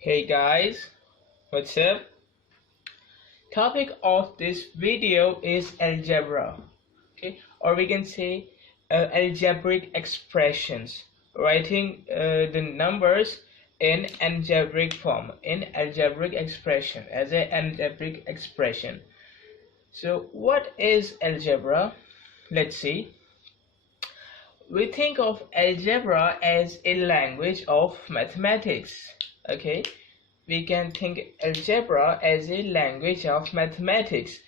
Hey guys, what's up? Topic of this video is algebra, okay, or we can say algebraic expressions, writing the numbers in algebraic form, in algebraic expression, as an algebraic expression. So what is algebra? Let's see. We think of algebra as a language of mathematics, okay. We can think algebra as a language of mathematics.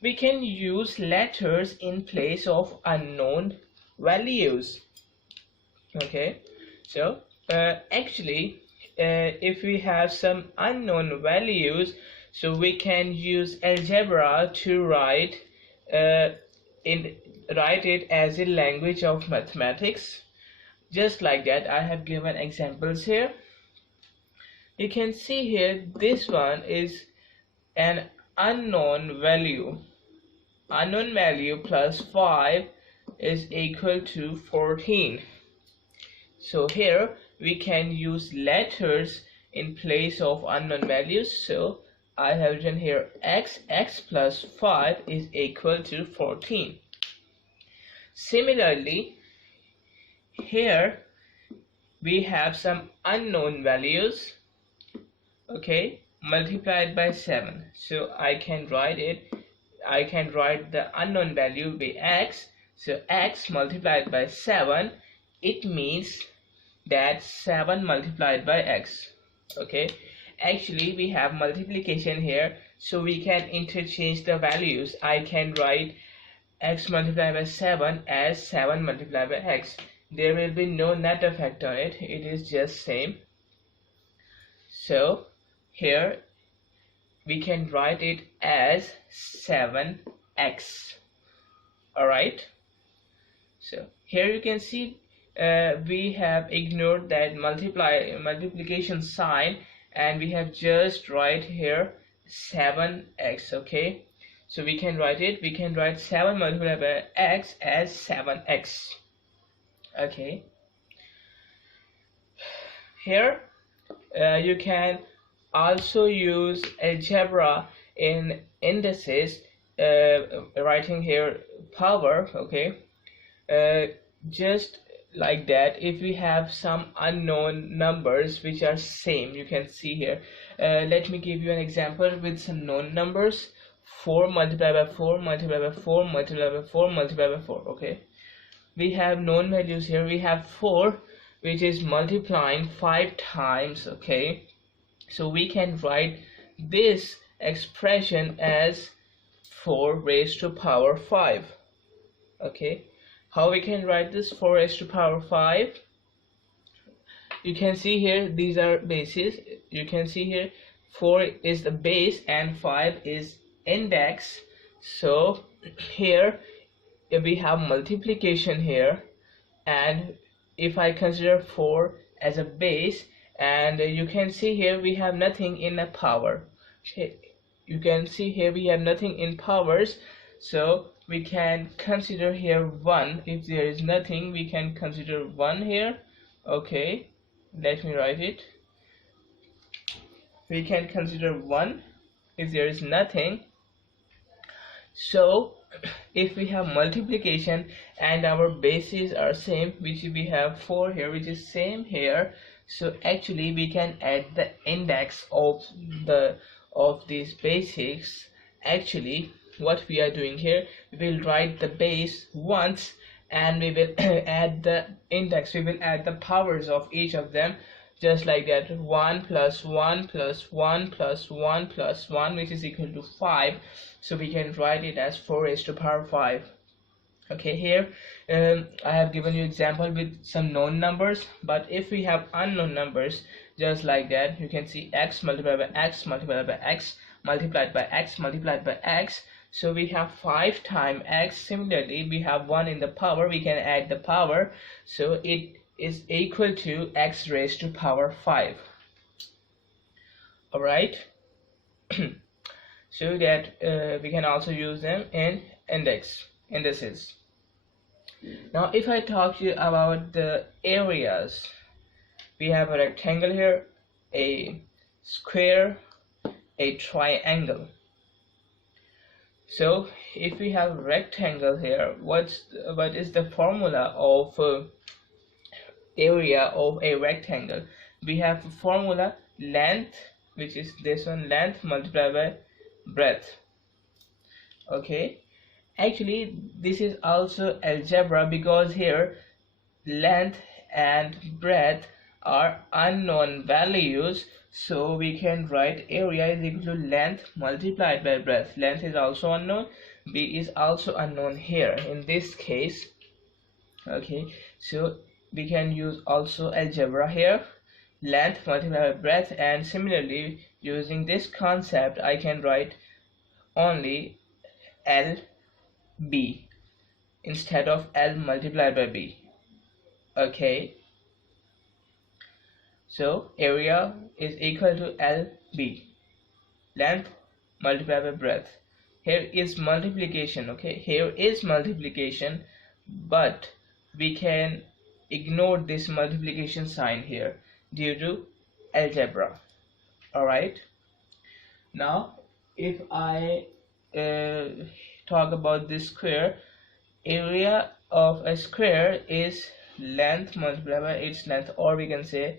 We can use letters in place of unknown values. Okay, so actually, if we have some unknown values, so we can use algebra to uh, write it as a language of mathematics. Just like that, I have given examples here. You can see here this one is an unknown value. Unknown value plus 5 is equal to 14. So here we can use letters in place of unknown values. So I have written here x plus 5 is equal to 14. Similarly, here we have some unknown values, okay, multiplied by 7. So I can write the unknown value by x. So x multiplied by 7, it means that 7 multiplied by x. Okay, actually we have multiplication here, so we can interchange the values. I can write x multiplied by 7 as 7 multiplied by x. There will be no net effect on it, it is just same. So here we can write it as 7x. Alright, so here you can see we have ignored that multiplication sign, and we have just write here 7x. Okay, so we can write 7 multiplied by x as 7x. Okay, here you can also use algebra in indices, writing here power. Okay, just like that, if we have some unknown numbers which are same, you can see here, let me give you an example with some known numbers. 4 multiplied by 4 multiplied by 4 multiplied by 4 multiplied by 4. Okay, we have known values here. We have 4 which is multiplying 5 times. Okay, so we can write this expression as 4 raised to power 5. Okay, how we can write this 4 raised to power 5? You can see here these are bases. You can see here 4 is the base and 5 is index. So here we have multiplication here, and if I consider 4 as a base, and you can see here we have nothing in a power. Okay, you can see here we have nothing in powers, so we can consider here 1. If there is nothing, we can consider 1 here. Okay, let me write it. We can consider 1 if there is nothing. So if we have multiplication and our bases are same, which we have 4 here, which is same here, so actually we can add the index of these basics. Actually what we are doing here, we will write the base once and we will add the index, we will add the powers of each of them, just like that. 1 plus 1 plus 1 plus 1 plus 1, which is equal to 5. So we can write it as 4 raised to power 5. Okay, here I have given you example with some known numbers, but if we have unknown numbers, just like that, you can see x multiplied by x multiplied by x multiplied by x multiplied by x. So we have 5 times x. Similarly, we have 1 in the power, we can add the power, so it is equal to x raised to power 5. Alright, so that we can also use them in indices. Now if I talk to you about the areas, we have a rectangle here, a square a triangle. So if we have rectangle here, what is the formula of area of a rectangle? We have a formula, length, which is this one, length multiplied by breadth. Okay, actually this is also algebra, because here length and breadth are unknown values, so we can write area is equal to length multiplied by breadth. Length is also unknown, b is also unknown here in this case. Okay, so we can use also algebra here, length multiplied by breadth, and similarly using this concept I can write only LB instead of L multiplied by B. Okay, so area is equal to LB, length multiplied by breadth. Here is multiplication, okay, here is multiplication, but we can ignore this multiplication sign here due to algebra. Alright, now if I talk about this square, area of a square is length multiplied by its length, or we can say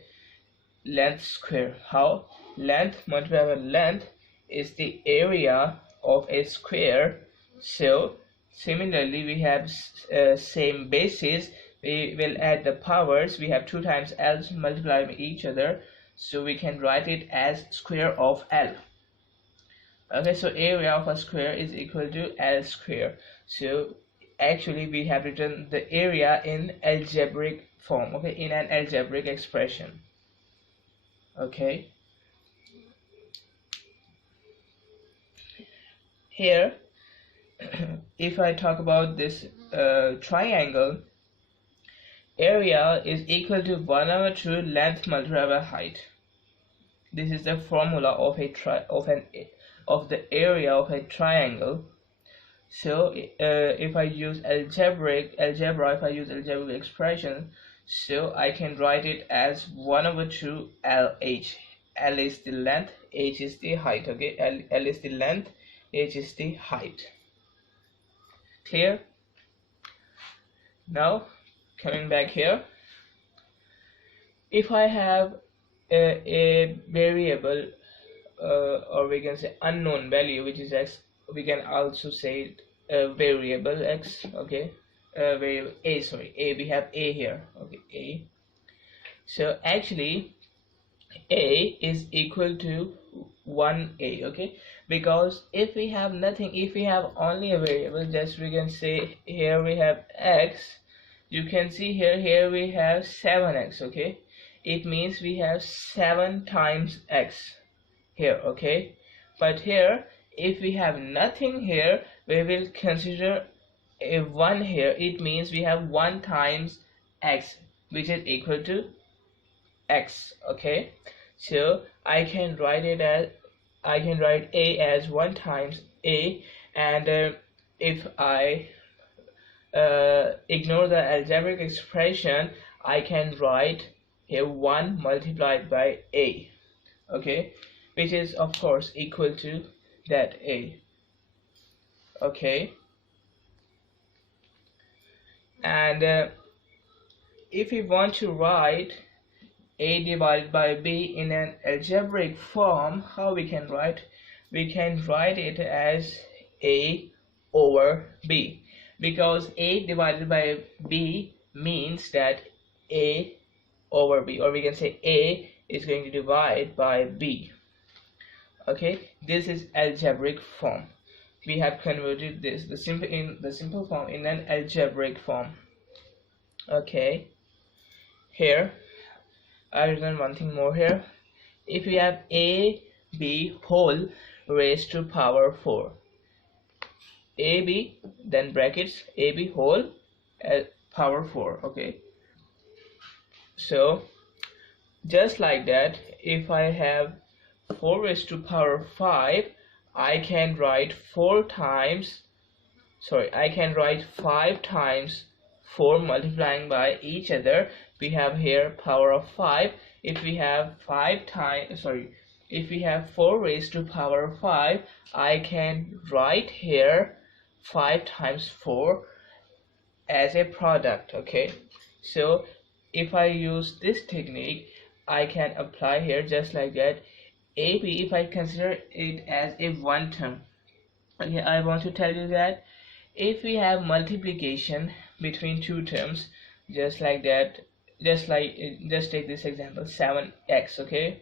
length square. How? Length multiplied by length is the area of a square. So similarly we have same basis, we will add the powers. We have 2 times L multiplied by each other, so we can write it as square of L. Okay, so area of a square is equal to L square. So actually we have written the area in algebraic form, okay, in an algebraic expression. Okay, here if I talk about this triangle, area is equal to 1/2 length multiplied by height. This is the formula of the area of a triangle. So if I use algebra, if I use algebraic expression, so I can write it as 1/2 LH. L is the length, H is the height. Okay, L is the length, H is the height. Clear? Now coming back here, if I have a variable or we can say unknown value, which is x, we can also say variable x. Okay, variable a, sorry, a, we have a here. Okay, a. So actually a is equal to 1a. Okay, because if we have nothing, if we have only a variable, just we can say here we have x, you can see here we have 7x. Okay, it means we have 7 times x here. Okay, but here if we have nothing here, we will consider a 1 here. It means we have 1 times x, which is equal to x. Okay, so I can write it as, I can write a as 1 times a, and if I ignore the algebraic expression, I can write here 1 multiplied by a. Okay, which is of course equal to that a. Okay, and if we want to write a divided by b in an algebraic form, how we can write? We can write it as a over b, because a divided by b means that a over b, or we can say a is going to divide by b. Okay, this is algebraic form. We have converted this the simple form in an algebraic form. Okay, here I've written one thing more here. If we have a b whole raised to power 4, ab, then brackets, ab whole power 4. Okay, so just like that, if I have 4 raised to power 5, I can write 5 times 4 multiplying by each other. We have here power of 5. If we have if we have 4 raised to power 5, I can write here 5 times 4 as a product. Okay, so if I use this technique, I can apply here just like that. AB, if I consider it as a one term, okay, I want to tell you that if we have multiplication between two terms, just like that, just take this example, 7x. Okay,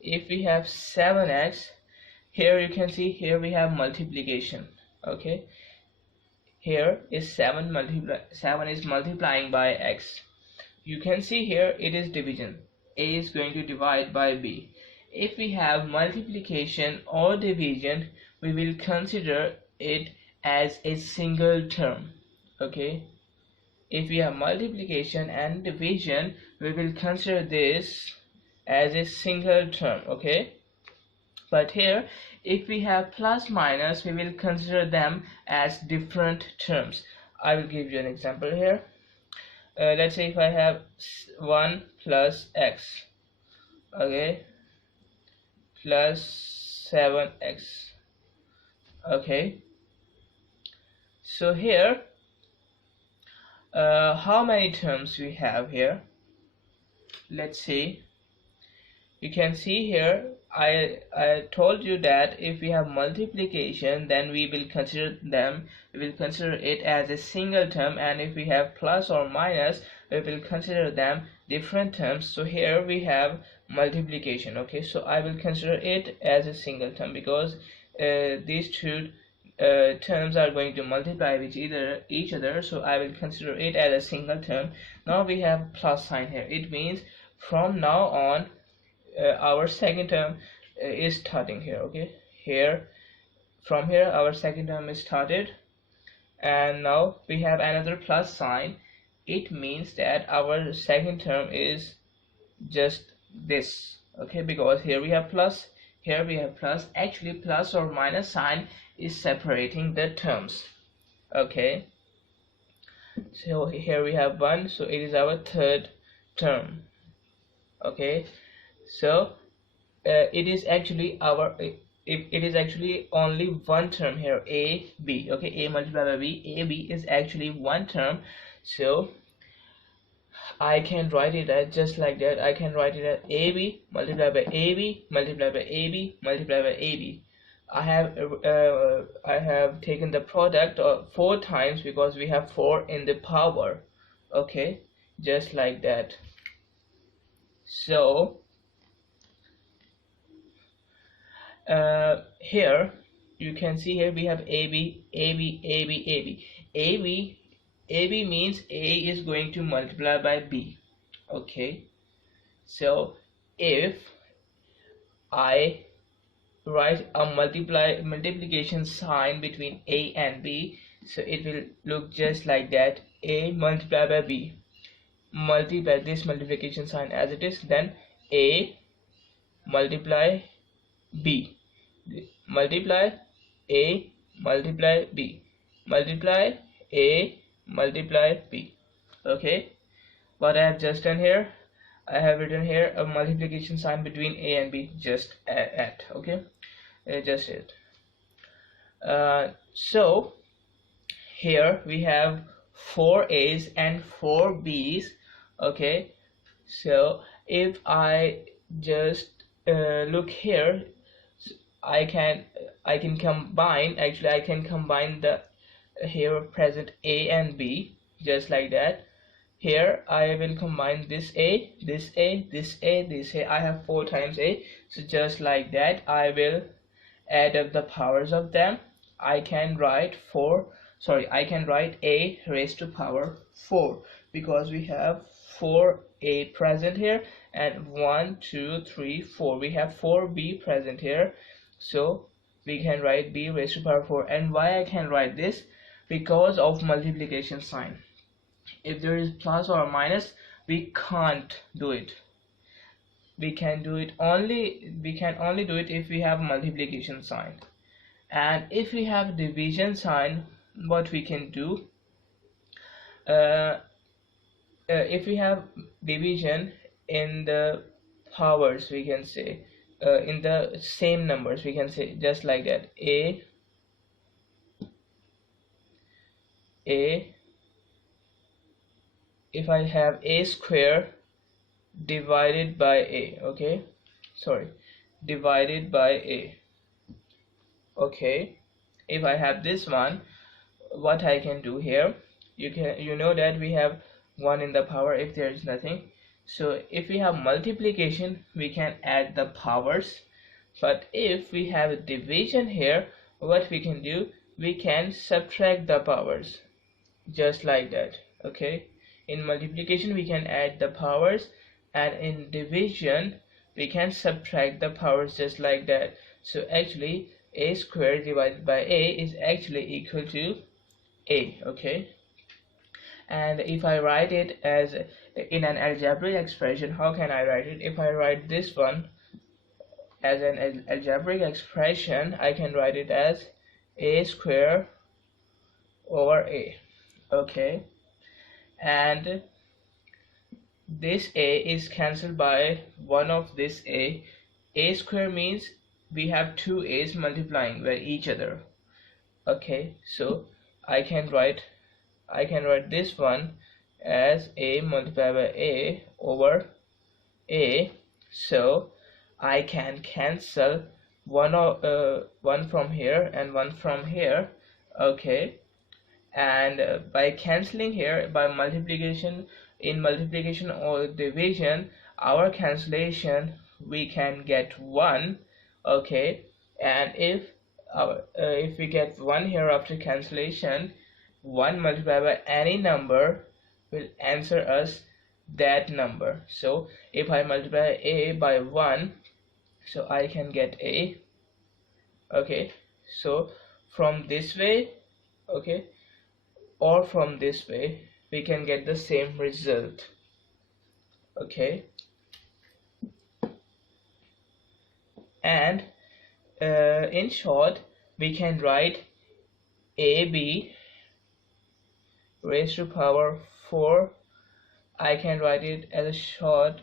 if we have 7x, here you can see here we have multiplication. Okay, here is 7 is multiplying by x. You can see here it is division. A is going to divide by b. If we have multiplication or division, we will consider it as a single term. Okay, if we have multiplication and division, we will consider this as a single term. Okay, but here if we have plus minus, we will consider them as different terms. I will give you an example here. Let's say if I have 1 plus x, okay, plus 7x. Okay, so here how many terms we have here? Let's see. You can see here I told you that if we have multiplication, then we will consider it as a single term, and if we have plus or minus, we will consider them different terms. So here we have multiplication. Okay, so I will consider it as a single term because these two terms are going to multiply with each other, so I will consider it as a single term. Now we have plus sign here. It means from now on our second term is starting here. Okay, here from here our second term is started, and now we have another plus sign. It means that our second term is just this. Okay, because here we have plus, here we have plus. Actually plus or minus sign is separating the terms. Okay, so here we have 1, so it is our third term. Okay, so it is actually it is actually only one term here, a b. Okay, a multiplied by b, a b is actually one term. So I can write it as just like that. I can write it as ab multiplied by ab multiplied by ab multiplied by ab. I have taken the product 4 times because we have 4 in the power. Okay, just like that. So here you can see here we have AB, AB, AB, AB. AB, AB means A is going to multiply by B. Okay, so if I write a multiplication sign between A and B, so it will look just like that. A multiplied by B, multiply this multiplication sign as it is, then A multiply B, multiply A multiply B, multiply A multiply B. Okay, what I have just done here, I have written here a multiplication sign between A and B, just at okay, just it. So here we have 4 A's and 4 B's. Okay, so if I just look here, I can combine, actually I can combine the here present A and B just like that. Here I will combine this A, this A, this A, this A. I have 4 times A, so just like that I will add up the powers of them. I can write A raised to power 4 because we have 4A present here, and 1 2 3 4 we have 4B present here, so we can write B raised to power 4. And why I can write this? Because of multiplication sign. If there is plus or minus, we can't do it. We can only do it if we have multiplication sign. And if we have division sign, what we can do, if we have division in the powers, we can say in the same numbers, we can say just like that. A if I have a square divided by a, okay, sorry, divided by a, okay, if I have this one, what I can do here, you know that we have 1 in the power if there is nothing. So if we have multiplication, we can add the powers, but if we have division here, what we can do, we can subtract the powers, just like that. Okay, in multiplication we can add the powers, and in division we can subtract the powers, just like that. So actually a squared divided by a is actually equal to a. Okay, and if I write it as in an algebraic expression, how can I write it? If I write this one as an algebraic expression, I can write it as a square over a. Okay, and this a is cancelled by one of this a. A square means we have two a's multiplying by each other. Okay, so I can write this one as a multiplied by a over a. So I can cancel one from here and one from here. Okay, and by cancelling here, by multiplication, in multiplication or division, our cancellation, we can get 1. Okay, and if we get 1 here after cancellation, 1 multiplied by any number will answer us that number. So if I multiply a by 1, so I can get a. Okay, so from this way, okay, or from this way, we can get the same result. Okay, and in short, we can write ab raised to power 4. I can write it as a short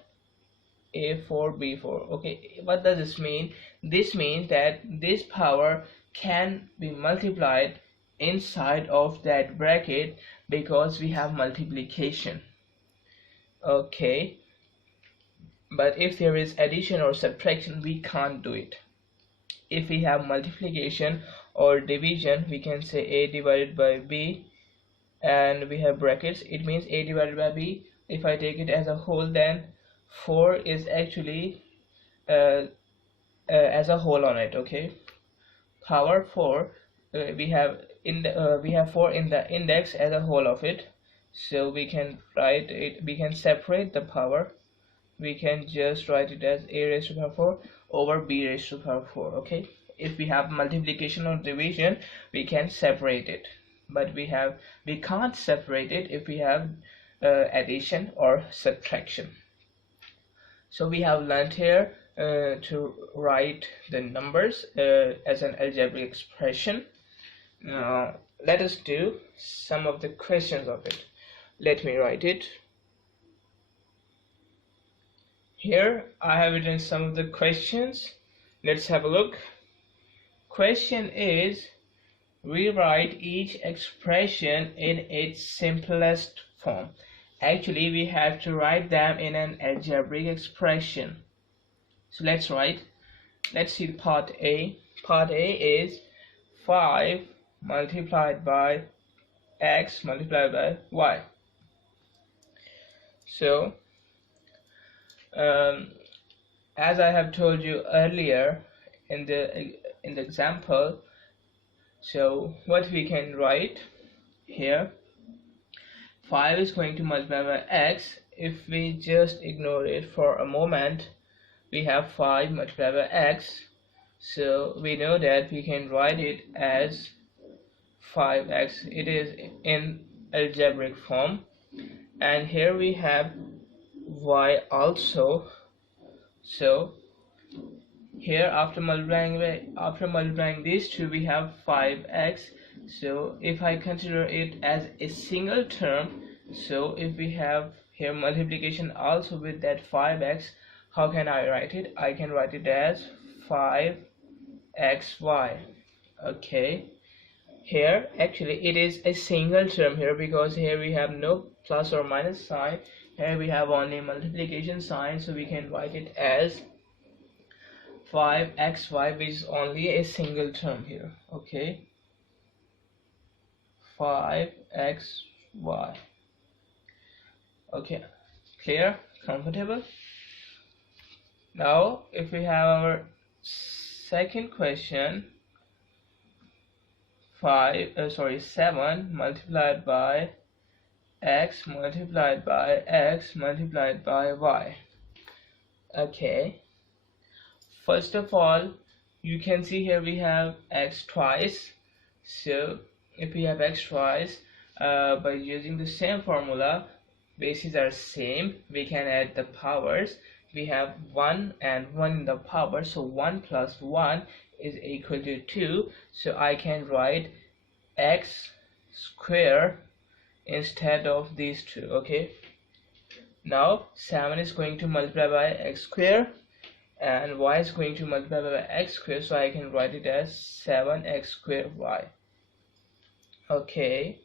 a4b4. Okay, what does this mean? This means that this power can be multiplied inside of that bracket because we have multiplication. Okay, but if there is addition or subtraction, we can't do it. If we have multiplication or division, we can say a divided by b, and we have brackets, it means a divided by b. If I take it as a whole, then 4 is actually as a whole on it. Okay, power 4, we have 4 in the index as a whole of it, so we can write it, we can separate the power, we can just write it as a raised to power 4 over b raised to power 4. Okay, if we have multiplication or division, we can separate it, but we can't separate it if we have addition or subtraction. So we have learned here to write the numbers as an algebraic expression. Now let us do some of the questions of it. Let me write it. Here I have written some of the questions. Let's have a look. Question is, rewrite each expression in its simplest form. Actually, we have to write them in an algebraic expression. So let's write. Let's see part A. Part A is 5 multiplied by x multiplied by y. So as I have told you earlier in the example, so what we can write here, 5 is going to multiply by x. If we just ignore it for a moment, we have 5 multiplied by x, so we know that we can write it as 5x. It is in algebraic form, and here we have y also. So here after multiplying these two, we have 5x. So if I consider it as a single term, so if we have here multiplication also with that 5x, How can I write it? I can write it as 5xy. Okay, here actually it is a single term here, because here we have no plus or minus sign. Here we have only multiplication sign, so we can write it as 5xy, which is only a single term here. Okay, 5xy. Okay, clear? Comfortable? Now if we have our second question, 7 multiplied by x multiplied by x multiplied by y. Okay, first of all, you can see here we have x twice. So if we have x twice, by using the same formula, bases are same, we can add the powers. We have 1 and 1 in the power, so 1 plus 1 is equal to 2. So I can write x square instead of these two. Okay, now 7 is going to multiply by x square and y is going to multiply by x square, so I can write it as 7x square y. Okay,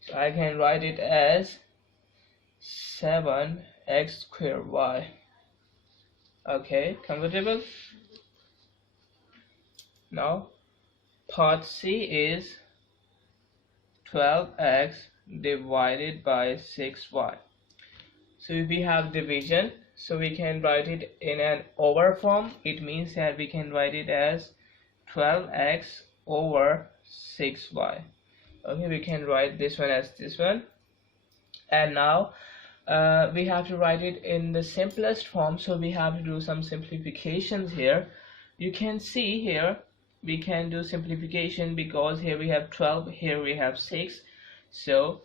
so I can write it as 7x square y. Okay, comfortable? Now part C is 12x divided by 6y. So if we have division, so we can write it in an over form. It means that we can write it as 12x over 6y. Okay, we can write this one as this one. And now we have to write it in the simplest form, so we have to do some simplifications here. You can see here we can do simplification, because here we have 12, here we have 6. So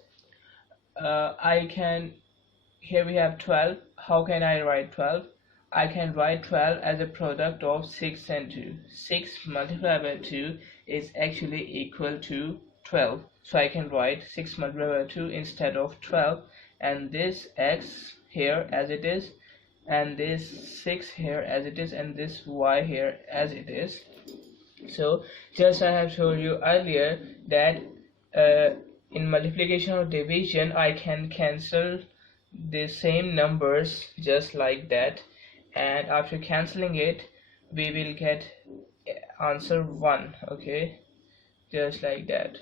here we have 12. How can I write 12? I can write 12 as a product of 6 and 2. 6 multiplied by 2 is actually equal to 12. So I can write 6 multiplied by 2 instead of 12, and this x here as it is, and this 6 here as it is, and this y here as it is. So just I have told you earlier that in multiplication or division I can cancel the same numbers just like that, and after cancelling it we will get answer 1. Okay, just like that.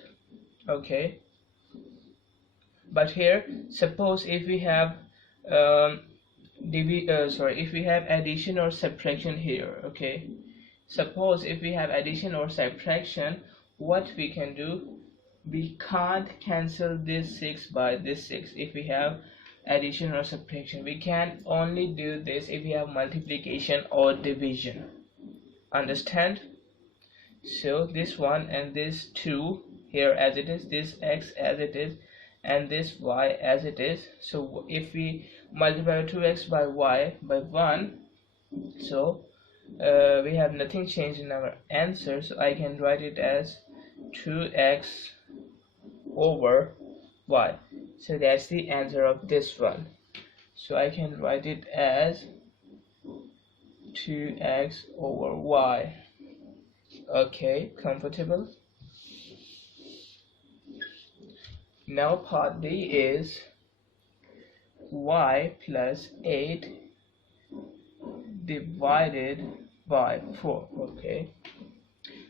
Okay, but here suppose if we have if we have addition or subtraction here. Okay, suppose if we have addition or subtraction, what we can do, we can't cancel this 6 by this 6 if we have addition or subtraction. We can only do this if we have multiplication or division. Understand? So this one and this 2 here as it is, this x as it is, and this y as it is. So if we multiply 2x by y by 1, so we have nothing changed in our answer, so I can write it as 2x over y. So that's the answer of this one. So I can write it as 2x over y. Okay, comfortable? Now part D is y plus 8 divided by 4. Okay,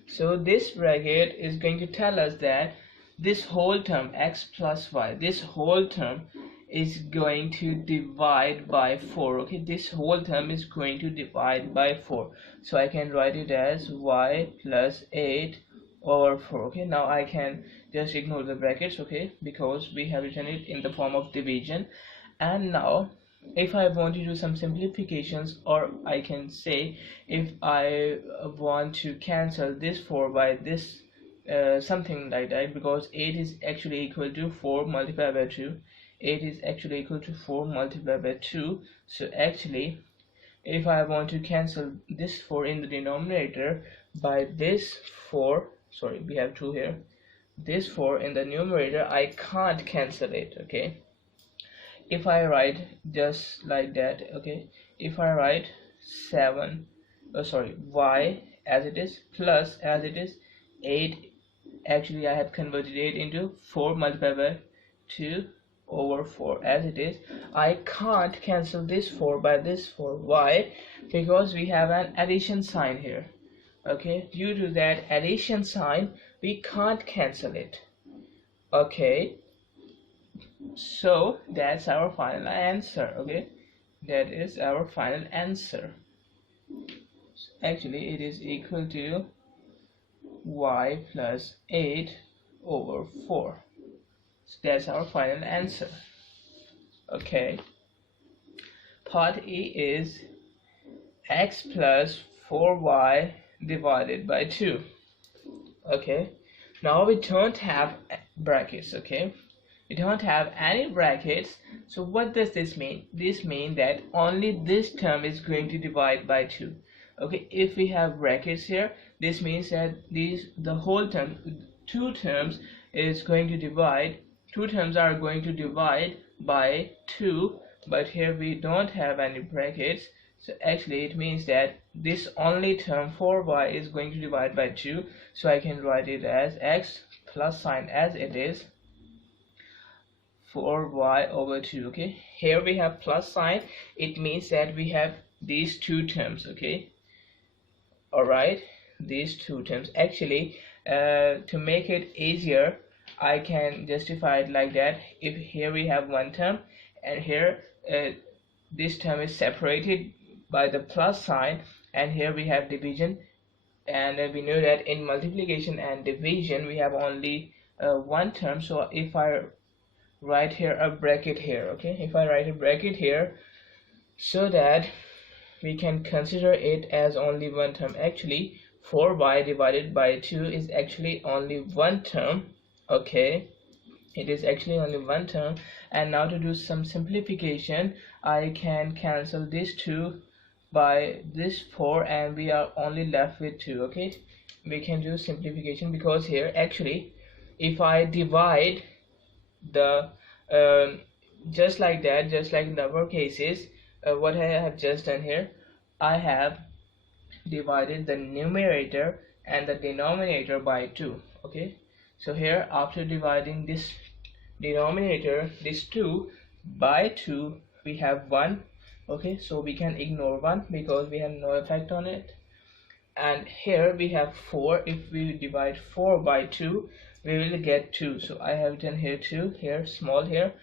so this bracket is going to tell us that this whole term x plus y, this whole term is going to divide by 4. Okay, this whole term is going to divide by 4, so I can write it as y plus 8 over 4. Okay, now I can just ignore the brackets, okay, because we have written it in the form of division. And now if I want to do some simplifications, or I can say if I want to cancel this 4 by this something like that, because 8 is actually equal to 4 multiplied by 2. 8 is actually equal to 4 multiplied by 2. So actually if I want to cancel this 4 in the denominator by this 4, sorry, we have 2 here, this 4 in the numerator, I can't cancel it. Okay, if I write just like that, okay, if I write 7 y as it is plus as it is 8, actually I have converted 8 into 4 multiplied by 2 over 4 as it is. I can't cancel this 4 by this 4. Why? Because we have an addition sign here. Okay, due to that addition sign we can't cancel it. Okay, so that's our final answer. Okay, that is our final answer. Actually it is equal to y plus 8 over 4. So that's our final answer. Okay, part E is x plus 4y divided by 2. Okay, now we don't have brackets. Okay, we don't have any brackets, so what does this mean? This means that only this term is going to divide by 2. Okay, if we have brackets here, this means that the whole term, two terms are going to divide by 2, but here we don't have any brackets, so actually it means that this only term 4y is going to divide by 2. So I can write it as x plus sign as it is 4y over 2. Okay, here we have plus sign, it means that we have these two terms. Okay, alright, these two terms. Actually to make it easier I can justify it like that. If here we have one term and here this term is separated by the plus sign, and here we have division, and we know that in multiplication and division we have only one term. So if I write here a bracket here, okay, if I write a bracket here, so that we can consider it as only one term. Actually 4y divided by 2 is actually only one term. Okay, it is actually only one term. And now to do some simplification, I can cancel this 2 by this 4 and we are only left with 2. Okay, we can do simplification, because here actually if I divide the just like that, just like in the other cases, what I have just done here, I have divided the numerator and the denominator by 2. Okay, so here after dividing this denominator, this 2 by 2, we have 1. Okay, so we can ignore 1 because we have no effect on it. And here we have 4. If we divide 4 by 2, we will get 2. So I have done here 2 here, small here.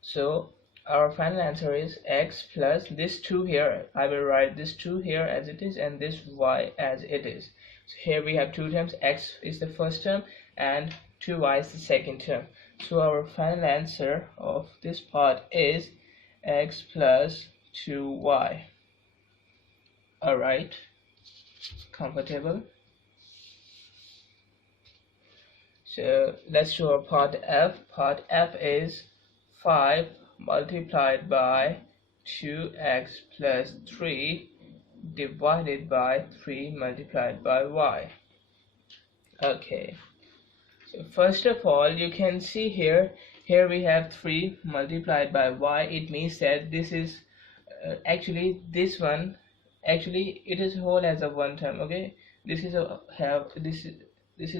So our final answer is x plus this 2 here. I will write this 2 here as it is and this y as it is. So here we have two terms. X is the first term and 2y is the second term. So our final answer of this part is x plus 2y. Alright, comfortable? So let's do our part F. Part F is 5 multiplied by 2x plus 3 divided by 3 multiplied by y. Okay, so first of all you can see here we have 3 multiplied by y. It means that this is actually this one, actually it is whole as a one term. Okay, this is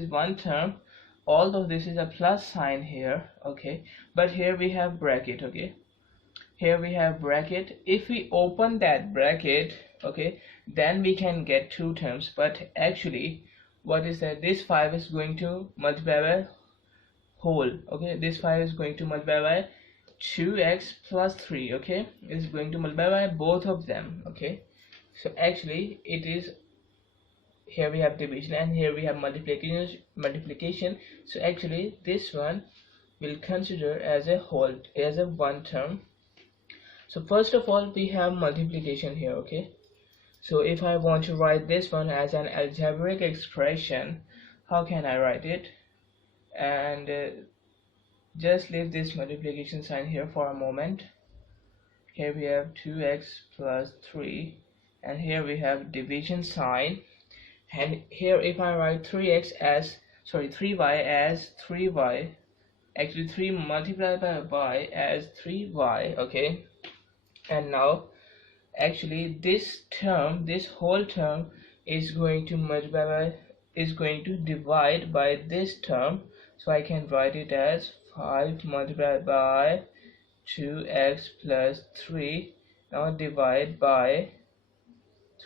one term, although this is a plus sign here. Okay, but here we have bracket. Okay, here we have bracket. If we open that bracket, okay, then we can get two terms. But actually what is that, this 5 is going to multiply by whole. Okay, this 5 is going to multiply by 2x plus 3. Okay, is going to multiply by both of them. Okay, so actually it is, here we have division and here we have multiplication. So actually this one will consider as a whole, as a one term. So first of all we have multiplication here. Okay, so if I want to write this one as an algebraic expression, how can I write it? And just leave this multiplication sign here for a moment. Here we have 2x plus 3 and here we have division sign, and here if I write 3y as 3y, actually 3 multiplied by y as 3y. Okay, and now actually this term, this whole term is going to multiply by, is going to divide by this term. So I can write it as 5 multiplied by 2x plus 3, now divide by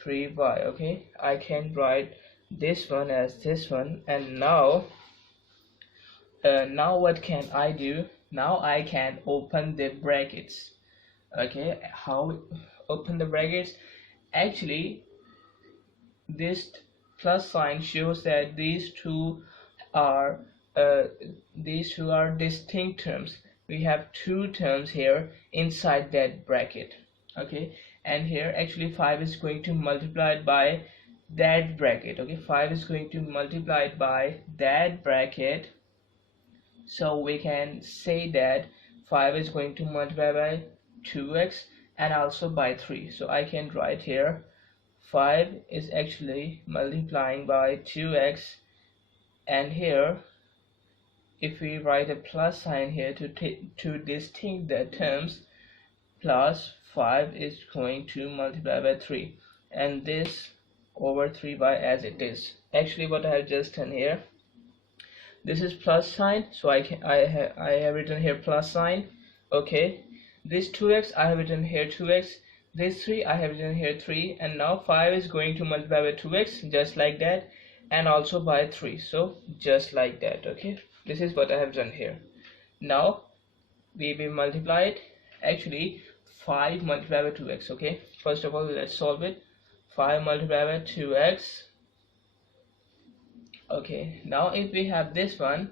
3y. Okay, I can write this one as this one. And now now what can I do? Now I can open the brackets. Okay, how open the brackets? Actually, this plus sign shows that are uh, these two are distinct terms. We have two terms here inside that bracket. Okay, and here actually 5 is going to multiply it by that bracket. Okay, 5 is going to multiply it by that bracket. So we can say that 5 is going to multiply by 2x and also by 3. So I can write here 5 is actually multiplying by 2x, and here if we write a plus sign here to distinct the terms, plus 5 is going to multiply by 3, and this over 3 by as it is. Actually what I have just done here, this is plus sign, so I have written here plus sign. Okay, this 2x I have written here 2x, this 3 I have written here 3, and now 5 is going to multiply by 2x just like that, and also by 3, so just like that. Okay, this is what I have done here. Now we will multiply it. Actually 5 multiplied by 2x. Okay, first of all let's solve it. 5 multiplied by 2x. Okay, now if we have this one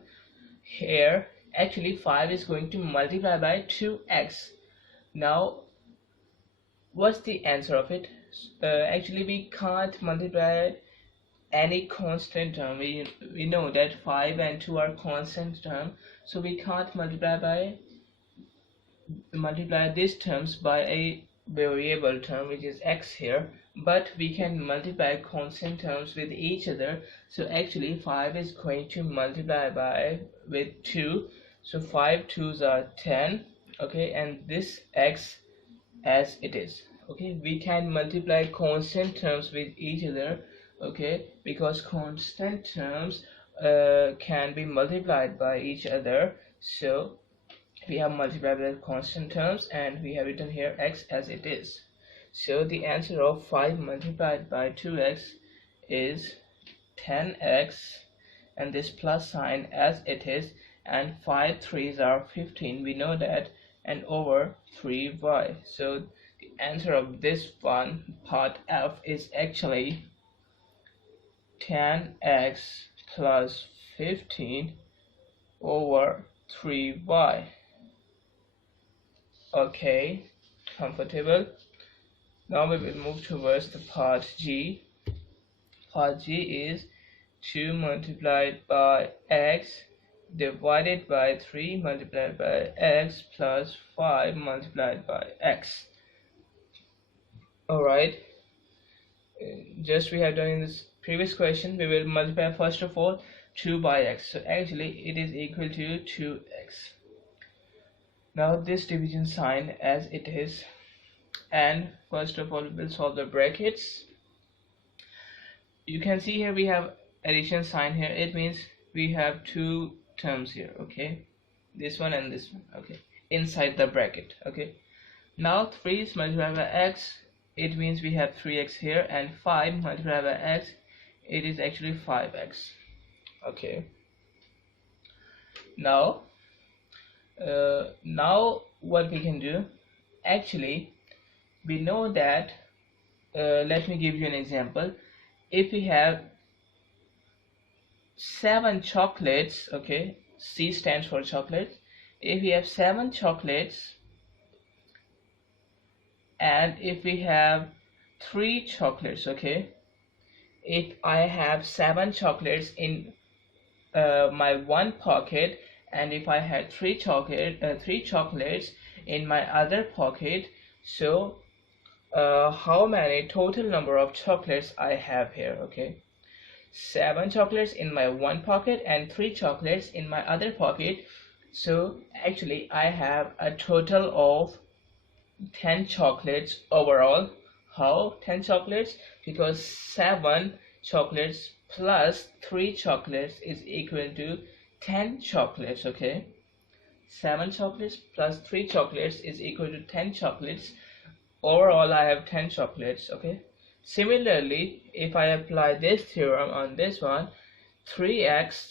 here, actually 5 is going to multiply by 2x. Now what's the answer of it? Actually we can't multiply any constant term. We know that 5 and 2 are constant term, so we can't multiply these terms by a variable term which is x here, but we can multiply constant terms with each other. So actually 5 is going to multiply by with 2, so 5 2s are 10. Okay, and this x as it is. Okay, we can multiply constant terms with each other. Okay, because constant terms can be multiplied by each other. So we have multiplied with constant terms, and we have written here x as it is. So the answer of 5 multiplied by 2x is 10x, and this plus sign as it is, and 5 3s are 15, we know that, and over 3y. So the answer of this one, part F, is actually 10x plus 15 over 3y. Okay, comfortable. Now we will move towards the part G. Part G is 2 multiplied by x divided by 3 multiplied by x plus 5 multiplied by x. Alright, just we have done in this previous question, we will multiply first of all 2 by x. So actually it is equal to 2x. Now this division sign as it is, and first of all we will solve the brackets. You can see here we have addition sign here. It means we have two terms here. Okay, this one and this one. Okay, inside the bracket. Okay, now 3 is multiplied by x, it means we have 3x here, and 5 multiplied by x, it is actually 5x. Okay, now what we can do, actually we know that let me give you an example. If we have 7 chocolates, okay, C stands for chocolates. If we have 7 chocolates, and if we have 3 chocolates, okay, if I have 7 chocolates in my one pocket, and if I had 3 chocolates in my other pocket, so how many total number of chocolates I have here? Okay, 7 chocolates in my one pocket and 3 chocolates in my other pocket. So actually I have a total of 10 chocolates overall. How 10 chocolates? Because 7 chocolates plus 3 chocolates is equal to 10 chocolates. Okay, 7 chocolates plus 3 chocolates is equal to 10 chocolates. Overall I have 10 chocolates. Okay, similarly, if I apply this theorem on this one, 3x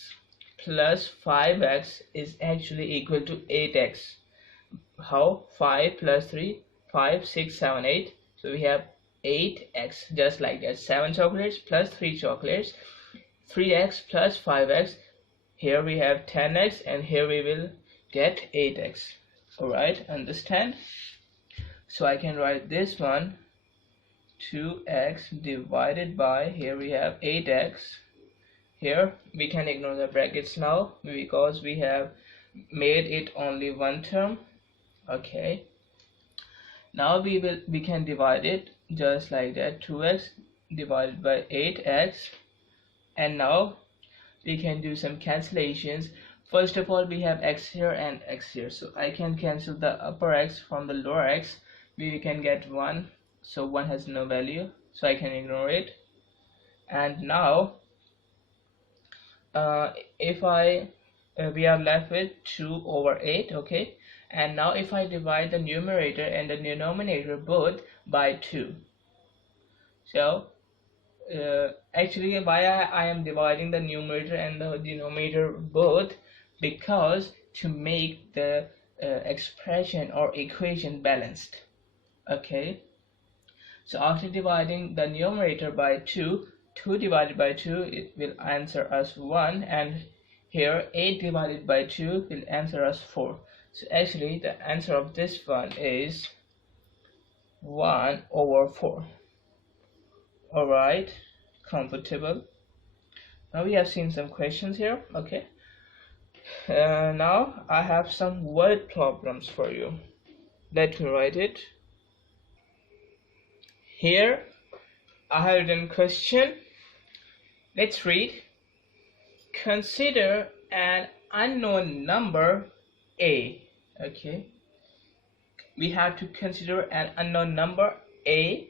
plus 5x is actually equal to 8x. How? 5 plus 3, 5, 6, 7, 8. So we have 8x, just like that. 7 chocolates plus 3 chocolates, 3x plus 5x. Here we have 10x, and here we will get 8x. Alright, understand? So I can write this one, 2x divided by, here we have 8x. Here we can ignore the brackets now because we have made it only one term. Okay, now we can divide it just like that, 2x divided by 8x, and now we can do some cancellations. First of all, we have x here and x here, so I can cancel the upper x from the lower x. We can get 1, so 1 has no value, so I can ignore it. And now if we are left with 2 over 8. Okay, and now if I divide the numerator and the denominator both by 2, so actually why I am dividing the numerator and the denominator both, because to make the expression or equation balanced. Okay, so after dividing the numerator by 2, 2 divided by 2, it will answer us 1, and here 8 divided by 2 will answer us 4. So actually the answer of this one is 1 over 4. Alright, comfortable. Now we have seen some questions here. Okay, now I have some word problems for you. Let me write it. Here I have written question. Let's read. Consider an unknown number a. Okay, we have to consider an unknown number a,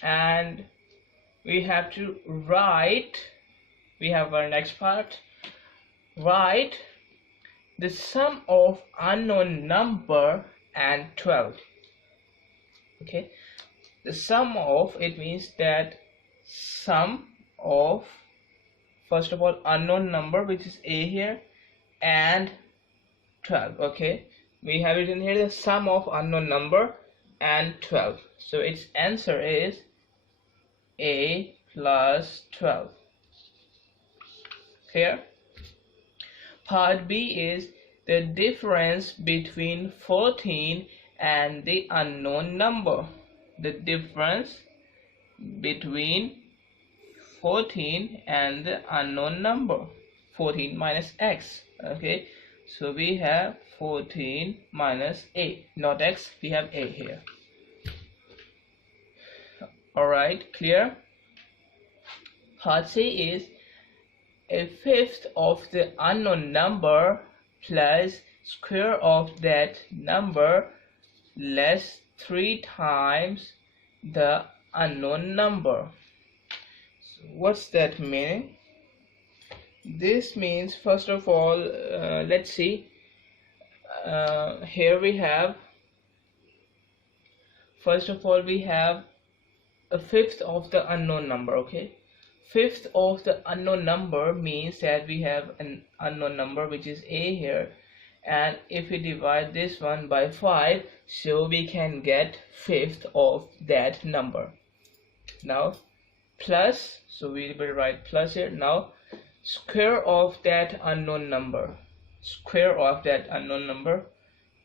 and we have to write, we have our next part, write the sum of unknown number and 12. Okay, the sum of, it means that sum of, first of all, unknown number, which is a here, and 12. Okay, we have it in here, the sum of unknown number and 12. So its answer is a plus 12. Clear? Part B is the difference between 14 and the unknown number. The difference between 14 and the unknown number, 14 minus x. Okay, so we have 14 minus a, not x, we have a here. Alright, clear? Part C is a fifth of the unknown number plus square of that number less 3 times the unknown number. So what's that meaning? This means, first of all, let's see, here we have, first of all, we have a fifth of the unknown number. Okay, fifth of the unknown number means that we have an unknown number which is a here, and if we divide this one by 5, so we can get fifth of that number. Now plus, so we will write plus here. Now square of that unknown number, square of that unknown number,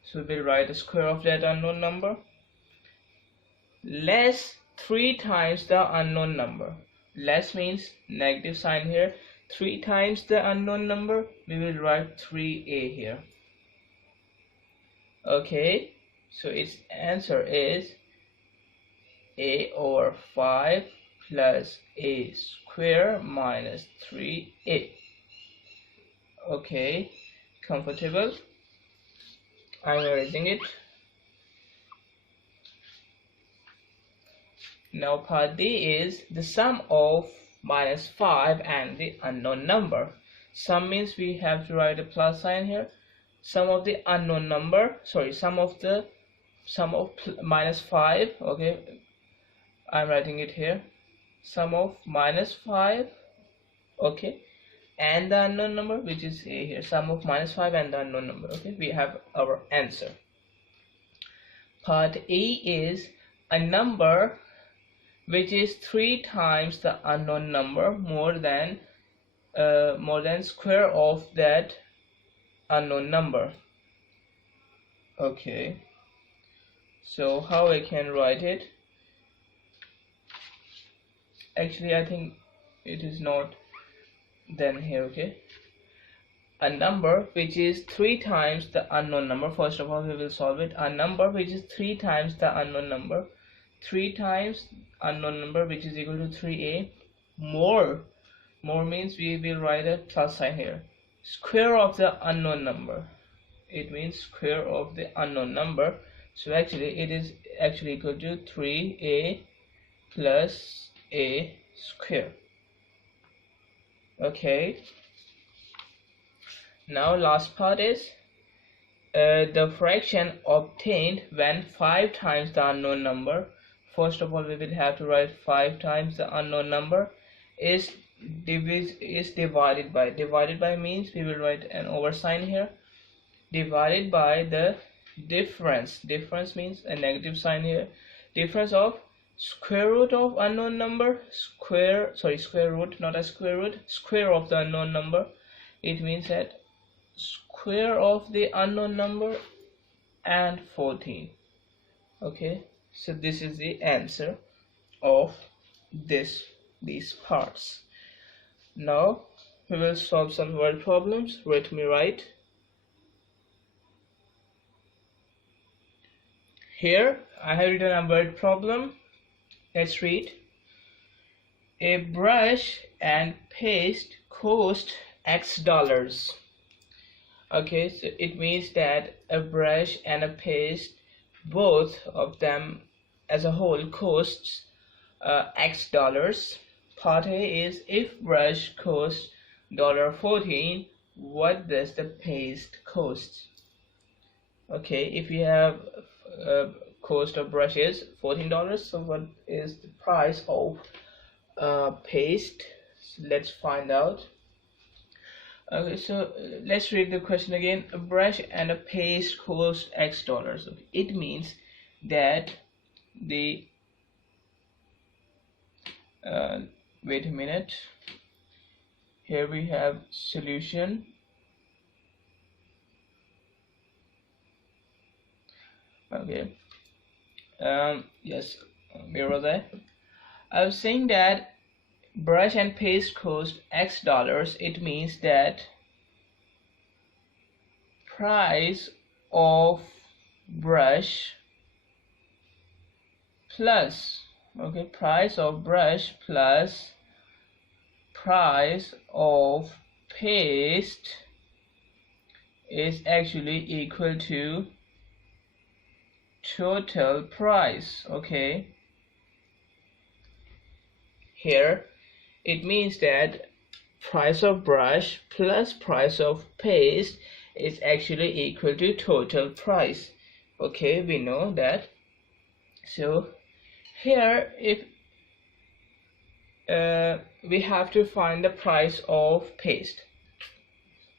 so we'll write the square of that unknown number, less 3 times the unknown number. Less means negative sign here. 3 times the unknown number, we will write 3a here. Okay, so its answer is a over 5 plus a square minus 3a. Okay, comfortable? I'm erasing it. Now part D is the sum of -5 and the unknown number. Sum means we have to write a plus sign here. Sum of the unknown number, sorry, sum of -5, okay, I'm writing it here. Sum of -5, okay, and the unknown number, which is A here. Sum of -5 and the unknown number, okay, we have our answer. Part E is a number which is 3 times the unknown number, more than square of that unknown number. Okay, so how I can write it? Actually, I think it is not then here. Okay, a number which is 3 times the unknown number. First of all, we will solve it. A number which is 3 times the unknown number, 3 times unknown number, which is equal to 3a. More means we will write a plus sign here. Square of the unknown number, it means square of the unknown number. So actually it is actually equal to 3a plus a square. Okay, now last part is the fraction obtained when 5 times the unknown number. First of all, we will have to write 5 times the unknown number is divided by. Divided by means we will write an over sign here, divided by the difference. Difference means a negative sign here. Difference of square root of unknown number, square root, not a square root, square of the unknown number. It means that square of the unknown number and 14. Okay, so this is the answer of these parts. Now we will solve some word problems. Let me write here. I have written a word problem. Let's read. A brush and paste cost X dollars. Okay, so it means that a brush and a paste, both of them as a whole, costs X dollars. Part A is, if brush costs $14, what does the paste cost? Okay, if you have cost of brush is $14, so what is the price of paste? So let's find out. Okay, so let's read the question again. A brush and a paste cost X dollars. Okay, it means that the wait a minute, here we have solution. Okay, yes, where was I was saying that brush and paste cost X dollars. It means that price of brush plus, okay, price of brush plus price of paste is actually equal to total price. Okay, here it means that price of brush plus price of paste is actually equal to total price. Okay, we know that. So here, if we have to find the price of paste.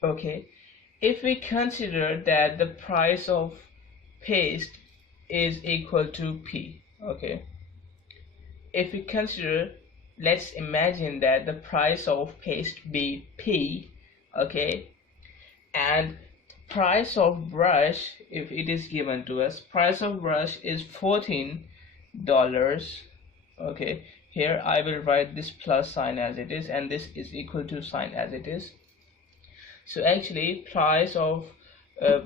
Okay, if we consider that the price of paste is equal to P. Okay, if we consider, let's imagine that the price of paste be P. Okay, and price of brush, if it is given to us, price of brush is $14. Okay, here I will write this plus sign as it is, and this is equal to sign as it is. So actually price of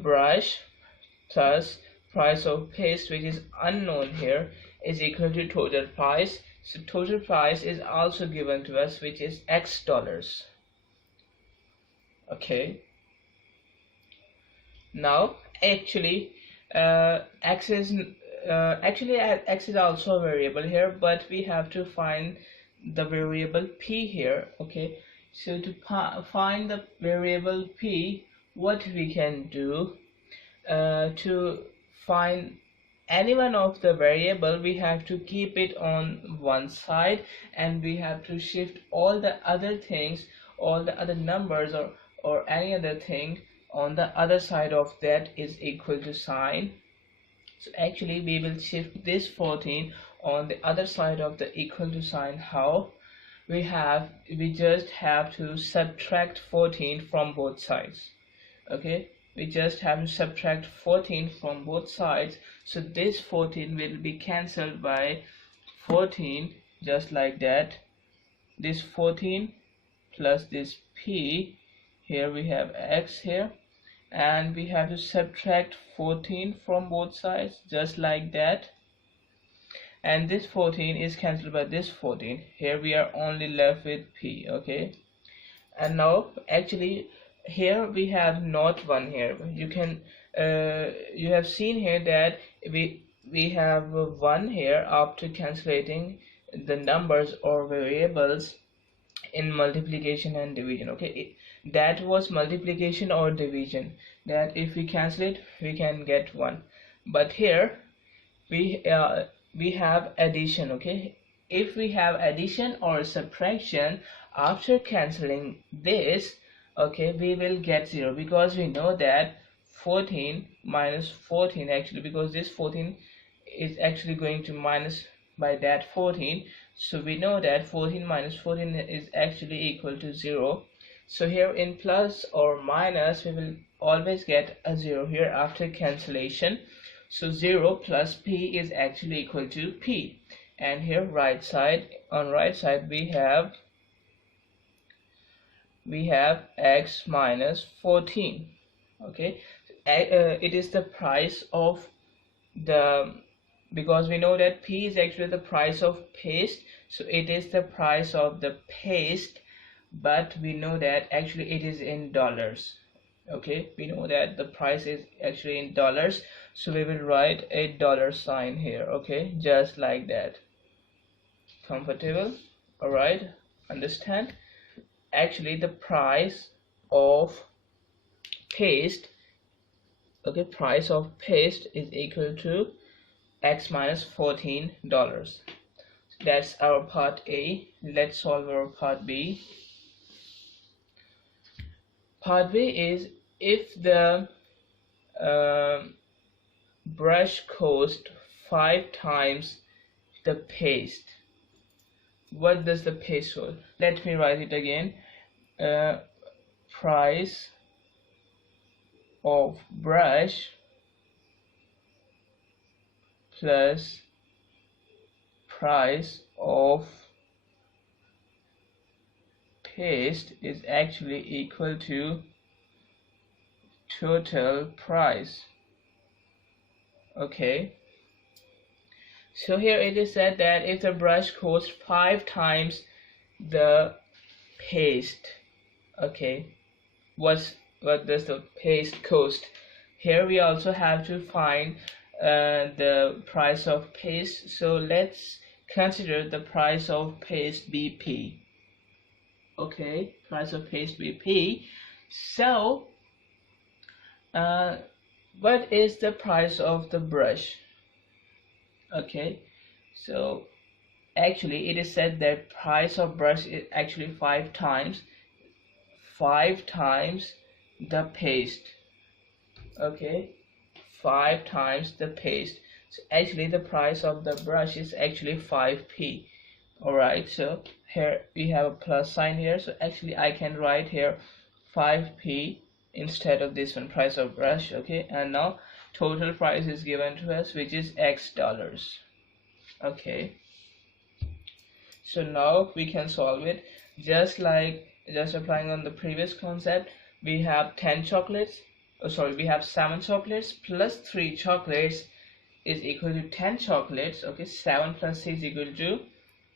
brush plus price of paste, which is unknown here, is equal to total price. So total price is also given to us, which is X dollars. Okay, now actually X is actually x is also a variable here, but we have to find the variable p here. Okay, so to find the variable p, what we can do, to find any one of the variable, we have to keep it on one side, and we have to shift all the other things, all the other numbers, or any other thing on the other side of that is equal to sign. So actually we will shift this 14 on the other side of the equal to sign. How? We just have to subtract 14 from both sides. Okay, we just have to subtract 14 from both sides. So this 14 will be cancelled by 14, just like that. This 14 plus this p, here we have x here, and we have to subtract 14 from both sides, just like that. And this 14 is cancelled by this 14. Here we are only left with p. Okay, and now actually here we have not 1 here. You can you have seen here that we have 1 here after calculating the numbers or variables in multiplication and division. Okay, that was multiplication or division, that if we cancel it we can get 1. But here we have addition. Okay, if we have addition or subtraction after cancelling this, okay, we will get 0, because we know that 14 minus 14, actually, because this 14 is actually going to minus by that 14, so we know that 14 minus 14 is actually equal to 0. So here in plus or minus we will always get a 0 here after cancellation. So 0 plus p is actually equal to p. And here on right side we have x minus 14. Okay, it is the price of the, because we know that p is actually the price of paste, so it is the price of the paste, but we know that actually it is in dollars. Okay, we know that the price is actually in dollars, so we will write a dollar sign here. Okay, just like that. Comfortable? All right, understand? Actually the price of paste, okay, price of paste is equal to x minus $14. That's our part A. Let's solve our part B. Part B is, if the brush cost 5 times the paste, what does the paste cost? Let me write it again. Price of brush plus price of paste is actually equal to total price. Okay, so here it is said that if the brush costs 5 times the paste, okay, what does the paste cost? Here we also have to find the price of paste, so let's consider the price of paste BP. Okay, price of paste BP. So what is the price of the brush? Okay, so actually it is said that price of brush is actually 5 times the paste. Okay, 5 times the paste. So actually the price of the brush is actually 5p. Alright, so here we have a plus sign here, so actually I can write here 5p instead of this one, price of brush. Okay, and now total price is given to us, which is x dollars. Okay, so now we can solve it just applying on the previous concept. We have 10 chocolates, we have 7 chocolates plus 3 chocolates is equal to 10 chocolates. Okay, 7 plus 6 is equal to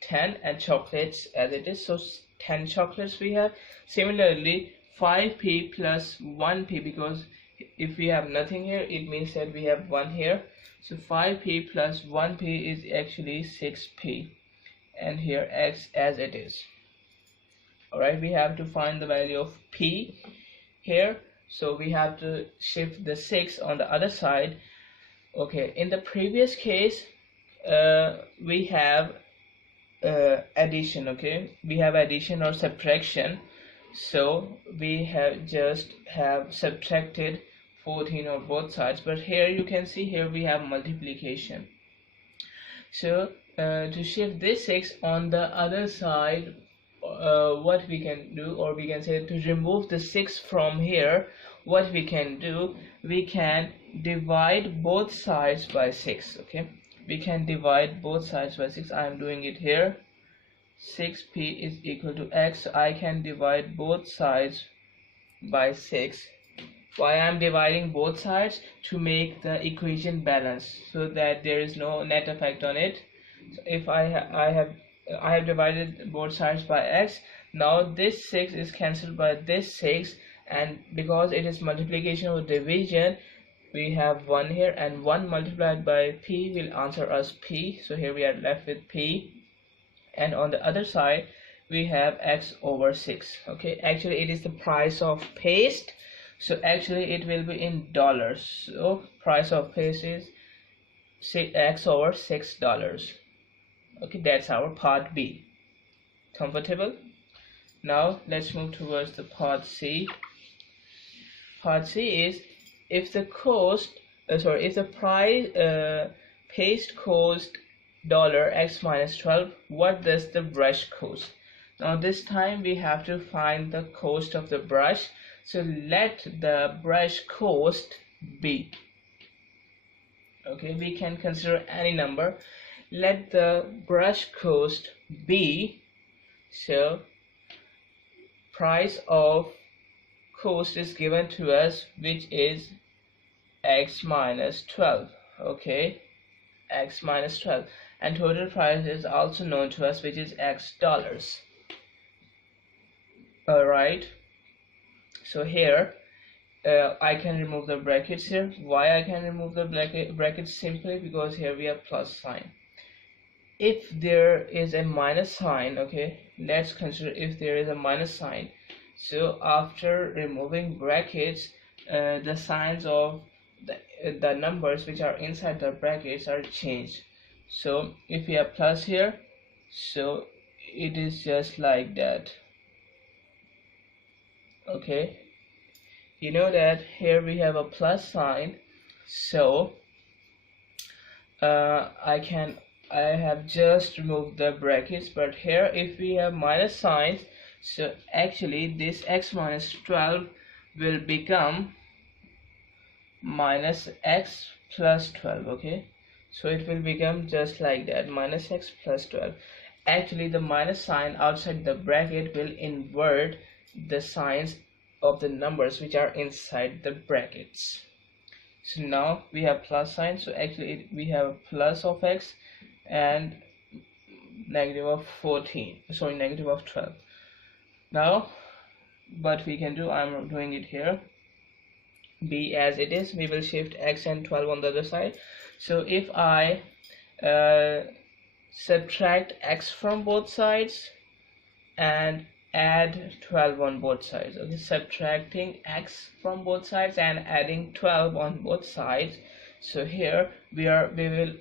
10, and chocolates as it is, so 10 chocolates we have. Similarly 5p plus 1p, because if we have nothing here, it means that we have 1 here. So 5p plus 1p is actually 6p, and here x as it is. Alright, we have to find the value of p here, so we have to shift the 6 on the other side. Okay, in the previous case we have addition. Okay, we have addition or subtraction, so we have subtracted 14 on both sides, but here you can see here we have multiplication. So to shift this 6 on the other side, what we can do, or we can say to remove the 6 from here, what we can do, we can divide both sides by 6. Okay, we can divide both sides by 6. I am doing it here. 6p is equal to x, so I can divide both sides by 6. Why I am dividing both sides? To make the equation balance, so that there is no net effect on it. So if I have divided both sides by x, now this 6 is cancelled by this 6, and because it is multiplication or division, we have 1 here, and 1 multiplied by p will answer us p. So here we are left with p, and on the other side we have x over 6. Okay, actually it is the price of paste, so actually it will be in dollars. So price of paste is x over $6. Okay, that's our part B. Comfortable? Now let's move towards the part C. Part C is if the cost if the price paste cost $x minus 12, what does the brush cost? Now this time we have to find the cost of the brush, so let the brush cost be. Okay, we can consider any number. Let the brush cost be. So price of cost is given to us, which is x minus 12. Okay, x minus 12, and total price is also known to us, which is x dollars. Alright, so here I can remove the brackets here. Why I can remove the brackets? Simply because here we have plus sign. If there is a minus sign, okay, let's consider if there is a minus sign. So after removing brackets, the signs of the numbers which are inside the brackets are changed. So if we have plus here, so it is just like that. Okay, you know that here we have a plus sign, so I have just removed the brackets. But here if we have minus signs, so actually this x minus 12 will become minus x plus 12. Okay, so it will become just like that, minus x plus 12. Actually the minus sign outside the bracket will invert the signs of the numbers which are inside the brackets. So now we have plus sign, so actually we have plus of x and negative of 12. Now what we can do, I'm doing it here, b as it is. We will shift x and 12 on the other side. So if I subtract x from both sides and add 12 on both sides. Okay, subtracting x from both sides and adding 12 on both sides. So here we will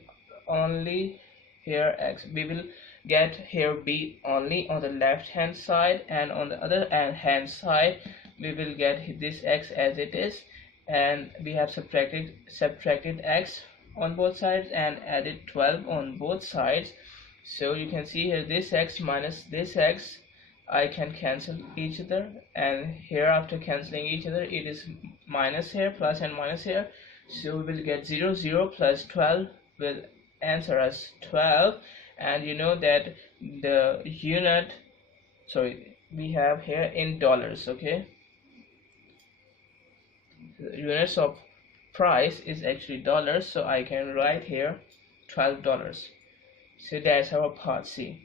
only here x, we will get here b only on the left hand side, and on the other hand side we will get this x as it is, and we have subtracted x on both sides and added 12 on both sides. So you can see here this x minus this x, I can cancel each other, and here after cancelling each other it is minus here, plus and minus here, so we will get 0 0 plus 12 will answer us 12. And you know that the unit, we have here in dollars. Okay, the units of price is actually dollars, so I can write here $12. So that's our part C.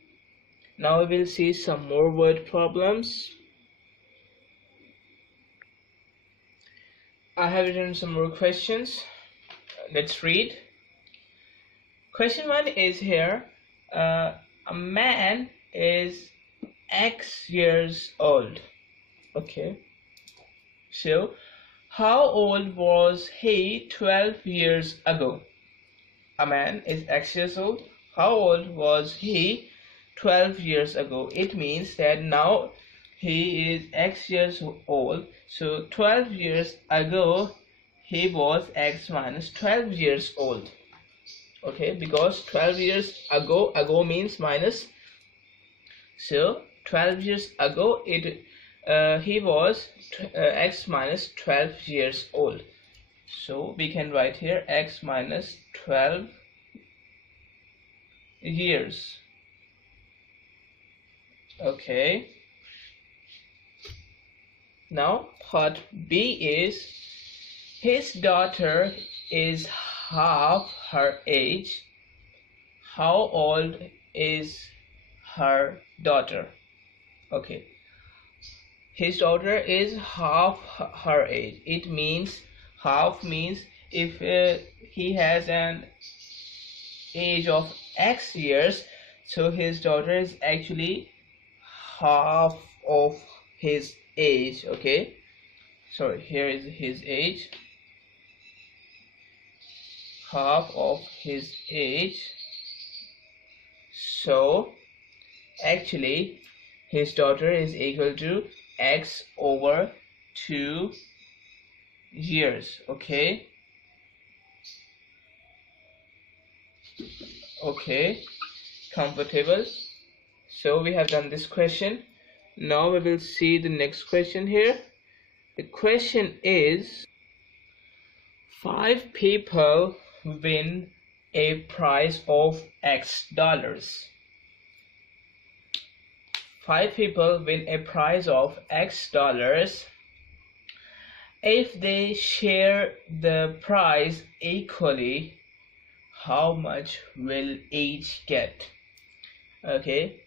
Now we will see some more word problems. I have written some more questions. Let's read. Question 1 is here. A man is X years old. Okay. So, how old was he 12 years ago? A man is X years old. How old was he 12 years ago? It means that now he is X years old. So 12 years ago he was X minus 12 years old. Okay, because 12 years ago means minus. So 12 years ago he was X minus 12 years old. So we can write here X minus 12 years. Okay. Now part B is his daughter is half her age. How old is her daughter? Okay. His daughter is half her age. It means half means if he has an age of X years, so his daughter is actually half of his age. Okay, so here is his age, half of his age. So actually his daughter is equal to X over 2 years. Okay, comfortable. So we have done this question. Now we will see the next question here. The question is 5 people win a prize of X dollars. 5 people win a prize of X dollars. If they share the prize equally, how much will each get? Okay,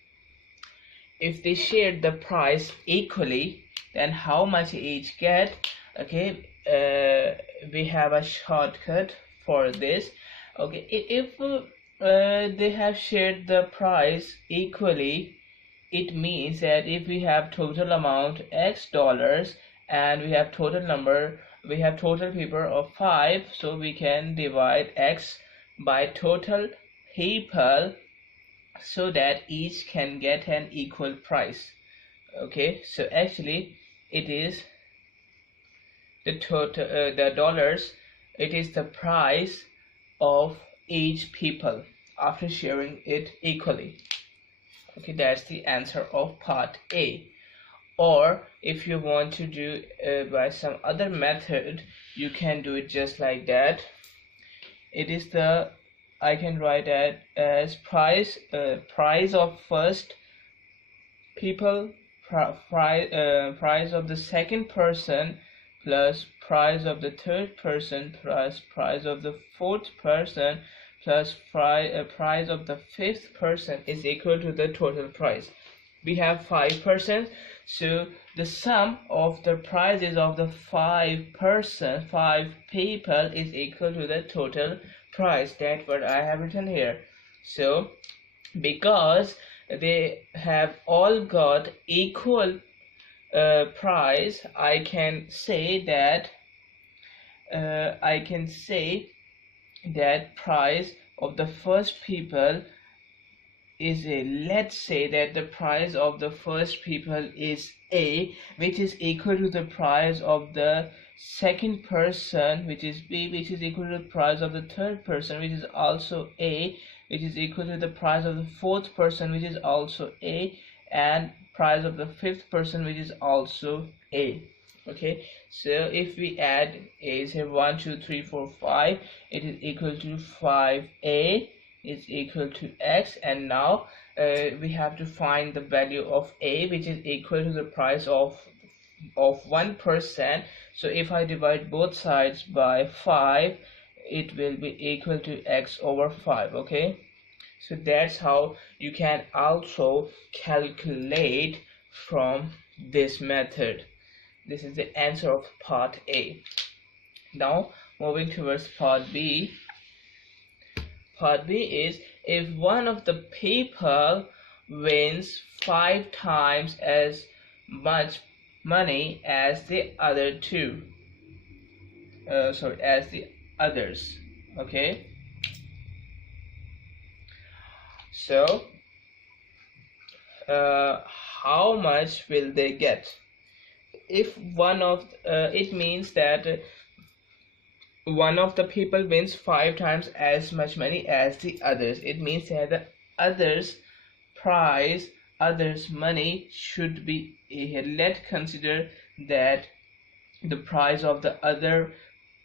if they share the price equally, then how much each get? Okay, we have a shortcut for this. Okay, if they have shared the price equally, it means that if we have total amount X dollars and we have total people of 5, so we can divide X by total people so that each can get an equal price. Okay, so actually it is the total the dollars, it is the price of each people after sharing it equally. Okay, that's the answer of part A. Or if you want to do by some other method, you can do it just like that. It is the, I can write that as price of first people, price of the second person plus price of the third person plus price of the fourth person plus price of the fifth person is equal to the total price. We have 5 persons, so the sum of the prices of the 5 people is equal to the total price. That's what I have written here. So because they have all got equal price, I can say that price of the first people is A. Let's say that the price of the first people is A, which is equal to the price of the second person, which is B, which is equal to the price of the third person, which is also A, which is equal to the price of the fourth person, which is also A, and price of the fifth person, which is also A. Okay, so if we add A is here 1 2 3 4 5, it is equal to 5A is equal to X, and now we have to find the value of A, which is equal to the price of 1%. So if I divide both sides by 5, it will be equal to X over 5. Okay, so that's how you can also calculate from this method. This is the answer of part A. Now moving towards part B. Part B is if one of the people wins 5 times as much money as the other two. As the others. Okay. So, how much will they get? If one of it means that one of the people wins 5 times as much money as the others. It means that the others prize, others money should be here. Let's consider that the price of the other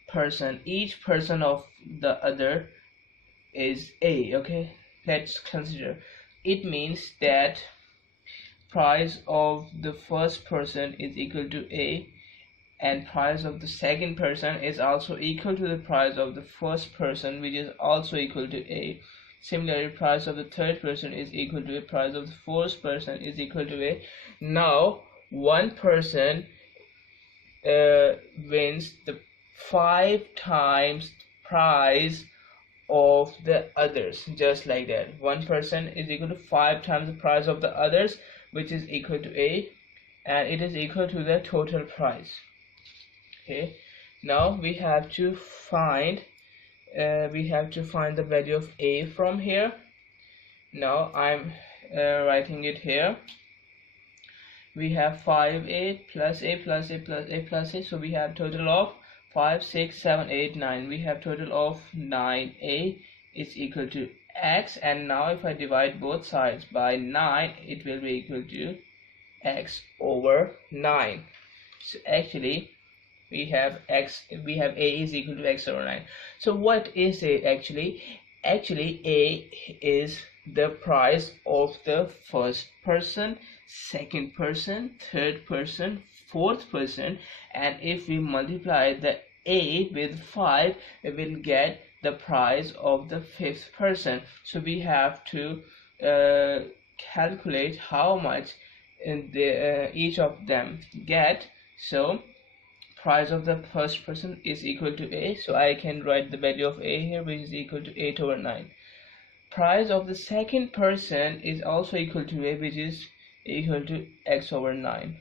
person, each person of the other is A. Okay, let's consider. It means that price of the first person is equal to A, and price of the second person is also equal to the price of the first person, which is also equal to A. Similarly, price of the third person is equal to A, price of the fourth person is equal to A. Now one person wins the 5 times price of the others, just like that. One person is equal to 5 times the price of the others, which is equal to A, and it is equal to the total price. Okay, now we have to find the value of A from here. Now I'm writing it here. We have 5A plus A plus A plus A plus A, so we have total of 5, 6, 7, 8, 9. We have total of 9A is equal to X, and now if I divide both sides by 9, it will be equal to X over 9. So actually we have A is equal to X over 9. So what is A actually? Actually A is the price of the first person, second person, third person, fourth person, and if we multiply the A with 5, we will get the price of the fifth person. So we have to calculate how much each of them get. So price of the first person is equal to A, so I can write the value of A here, which is equal to 8 over 9. Price of the second person is also equal to A, which is equal to X over 9.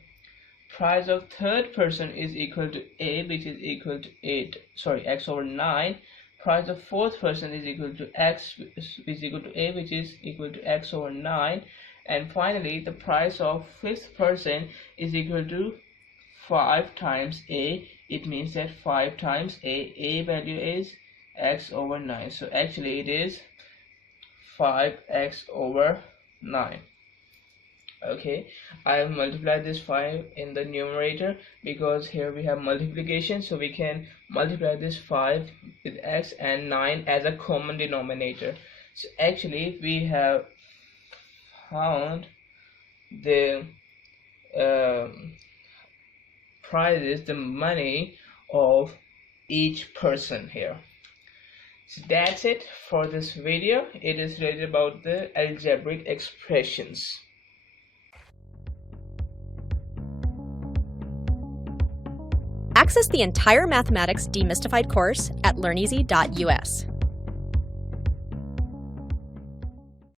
Price of third person is equal to A, which is equal to X over 9. Price of fourth person is equal to X, which is equal to A, which is equal to X over 9. And finally the price of fifth person is equal to 5 times A. It means that 5 times A value is X over 9. So actually it is 5X over 9. Okay, I have multiplied this 5 in the numerator because here we have multiplication, so we can multiply this 5 with X and 9 as a common denominator. So actually we have found the prices, the money of each person here. So that's it for this video. It is related about the algebraic expressions. Access the entire Mathematics Demystified course at learneasy.us.